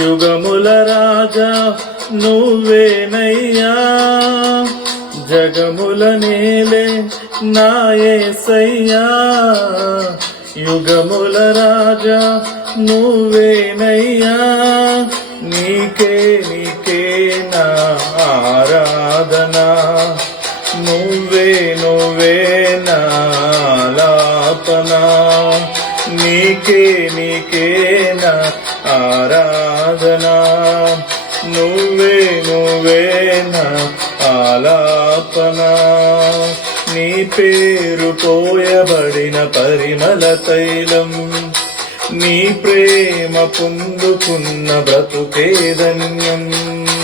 యుగముల రాజా నువ్వేనయ్యా జగముల నేలే నాయసయ్యా యుగముల రాజా నువ్వేనయ్యా నీకే నీకే నా ఆరాధన నువ్వే నువ్వే నాలాపనా నీకే నీకేనా ఆరాధనా నువ్వే నువ్వేనా ఆలాపనా నీ పేరు పోయబడిన పరిమళ తైలం నీ ప్రేమ పొందుకున్న బ్రతుకే ధన్యం